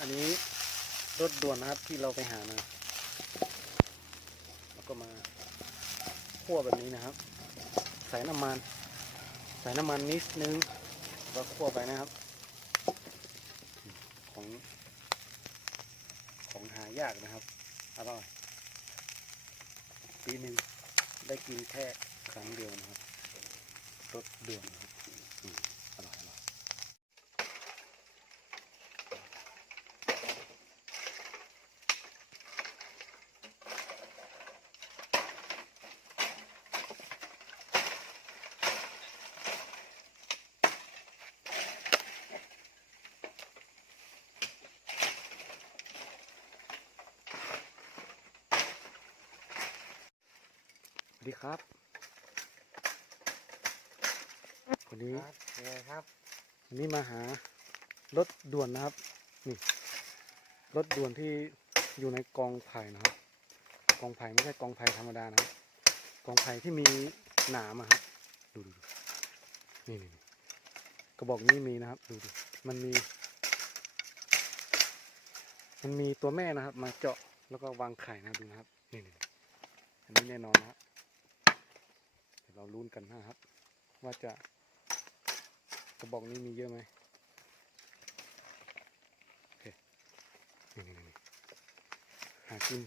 อันนี้รถด่วนนะครับที่เราไปหามา แล้วก็มาคั่วแบบนี้นะครับ ใส่น้ำมัน ใส่น้ำมันนิดนึงแล้วคั่วไปนะครับ ของของหายากนะครับอร่อยปีหนึ่งได้กินแค่ครั้งเดียวนะครับรสดือนนะครับอืมอร่อยอร่อยส วัสดีครับ วันนี้ครับยังไงครับ วันนี้มาหารถด่วนนะครับ นี่รถด่วนที่อยู่ในกองไผ่นะครับ กองไผ่ไม่ใช่กองไผ่ธรรมดานะครับ กองไผ่ที่มีหนามอะครับ ดูดูดูนี่นี่นี่กระบอกนี้มีนะครับ ดูดูมันมี มันมีตัวแม่นะครับ มาเจาะแล้วก็วางไข่นะดูนะครับ นี่นี่อันนี้แน่นอนนะครับ เราลุ้นกันนะครับ ว่าจะกระบอกนี้มีเยอะไหมโอเคนี่นี่นี่หากิน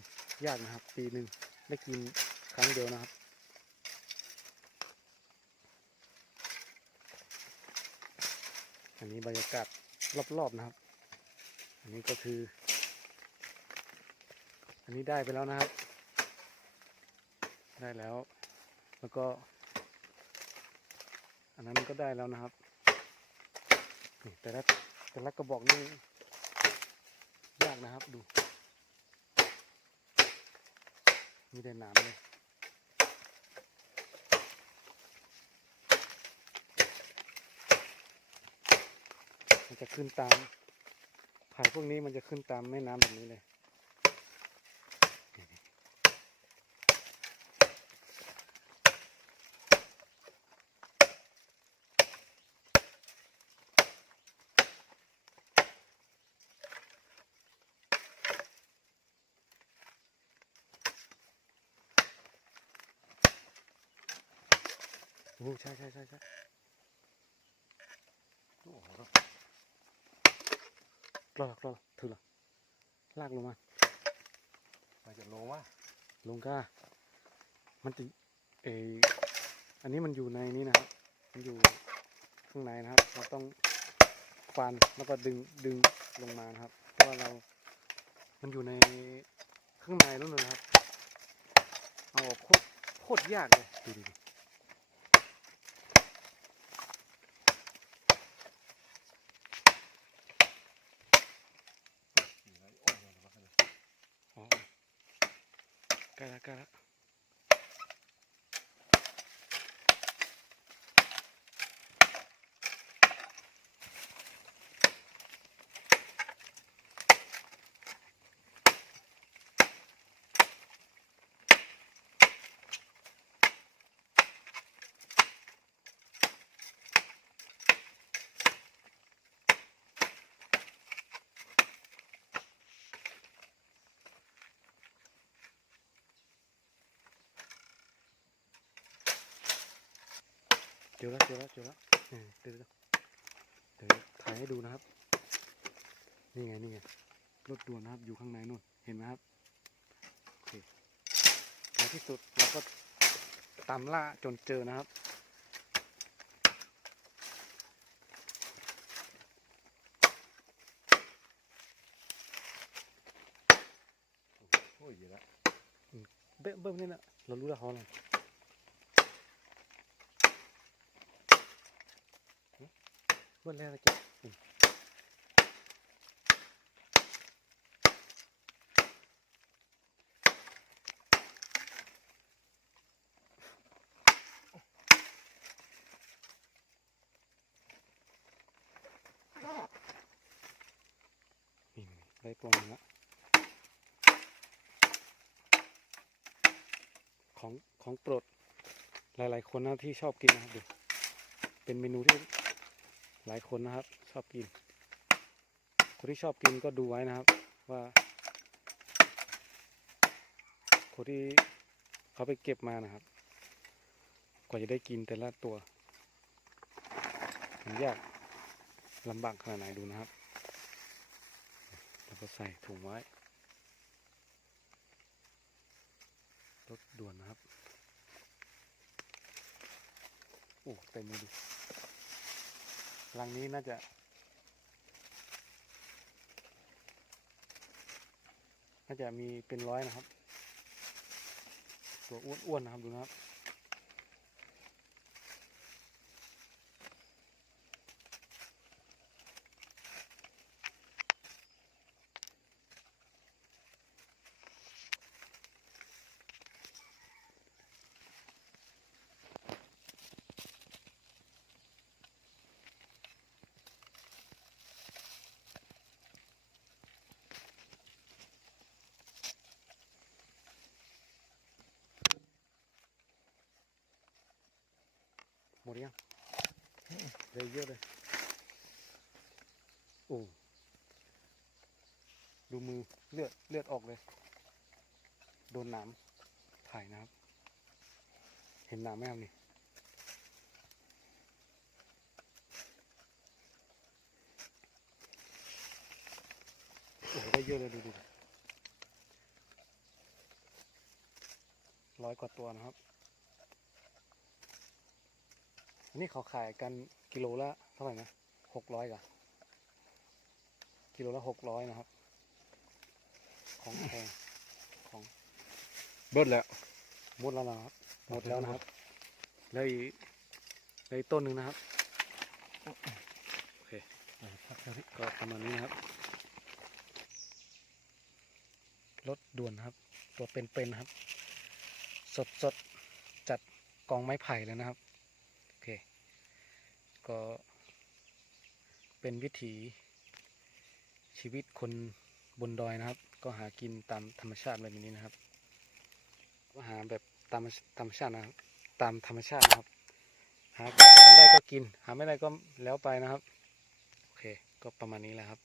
ยากนะครับ ปีหนึ่งได้กินครั้งเดียวนะครับอันนี้บรรยากาศรอบๆนะครับ อันนี้ก็คือ อันนี้ได้ไปแล้วนะครับ ได้แล้ว แล้วก็ นนั้นก็ได้แล้วนะครับแต่ละแต่ละกระบอกนี่ยากนะครับดู มีแต่หนามเลยมันจะขึ้นตามไผ่พวกนี้มันจะขึ้นตามแม่น้ำแบบนี้เลย โอ้ใช่ใช่ใช่ใช่โอ้โหกล้ากล้อถือเหรอลากลงมามาจะลงวะลงก้า มันจะเอออันนี้มันอยู่ในนี้นะครับ มันอยู่ข้างในนะครับ เราต้องฟันแล้วก็ดึงดึงลงมานะครับ เพราะว่าเรา มันอยู่ในข้างในนู่นนะครับ เอาออกโคตรโคตรยากเลย ดูดิ อ๋อ ใกล้ แล้วใกล้แล้วเจอแล้วเจอแล้วเจอแล้วเดี๋ยวเดี๋ยวถ่ายให้ดูนะครับ นี่ไงนี่ไงรถด่วนนะครับ อยู่ข้างในนู่นเห็นไหมครับโอเคในที่สุดเราก็ตามล่าจนเจอนะครับโอ้ยอยู่แล้วเบิ้มเบิ้มนี่แหละเรารู้แล้วเขาอะไร เบิ้มแล้วอะไรกันอืมนี่ๆได้ตัวนึงละของของโปรดหลาย ๆ คนนะที่ชอบกินนะครับดูเป็นเมนูที่ หลายคนนะครับ ชอบกิน คนที่ชอบกินก็ดูไว้นะครับ ว่า คนที่เขาไปเก็บมานะครับ กว่าจะได้กินแต่ละตัวมันยากลำบากขนาดไหนดูนะครับแล้วก็ใส่ถุงไว้รถด่วนนะครับ โอ้เต็มเลย รังนี้น่าจะ น่าจะมีเป็นร้อยนะครับ ตัวอ้วนๆนะครับดูนะครับ ดยังเลยเยอะเลย โอ้ ดูมือเลือดเลือดออกเลย โดนนามถ่ายนะครับ เห็นนามไหมครับนี่โอ้ได้เยอะเลยดูดิร้อยกว่าตัวนะครับ อันนี้เขาขายกันกิโลละเท่าไหร่นะหกร้อยกะกิโลละหกร้อยนะครับ ของแพงของเบิดแล้วหมดแล้วนะครับหมดแล้วนะครับแล้วอีกแล้วอีกต้นหนึ่งนะครับโอเคครับเดี๋ยวนี้ก็ประมาณนี้นะครับรถด่วนนะครับ ตัวเป็นๆนะครับสดสดๆจัดกองไม้ไผ่เลยนะครับโอเค ก็เป็นวิถีชีวิตคนบนดอยนะครับ ก็หากินตามธรรมชาติแบบนี้นะครับ ก็หาแบบตามธรรมชาตินะครับ ตามธรรมชาตินะครับ หาหาได้ก็กิน หาไม่ได้ก็แล้วไปนะครับ โอเค ก็ประมาณนี้แหละครับ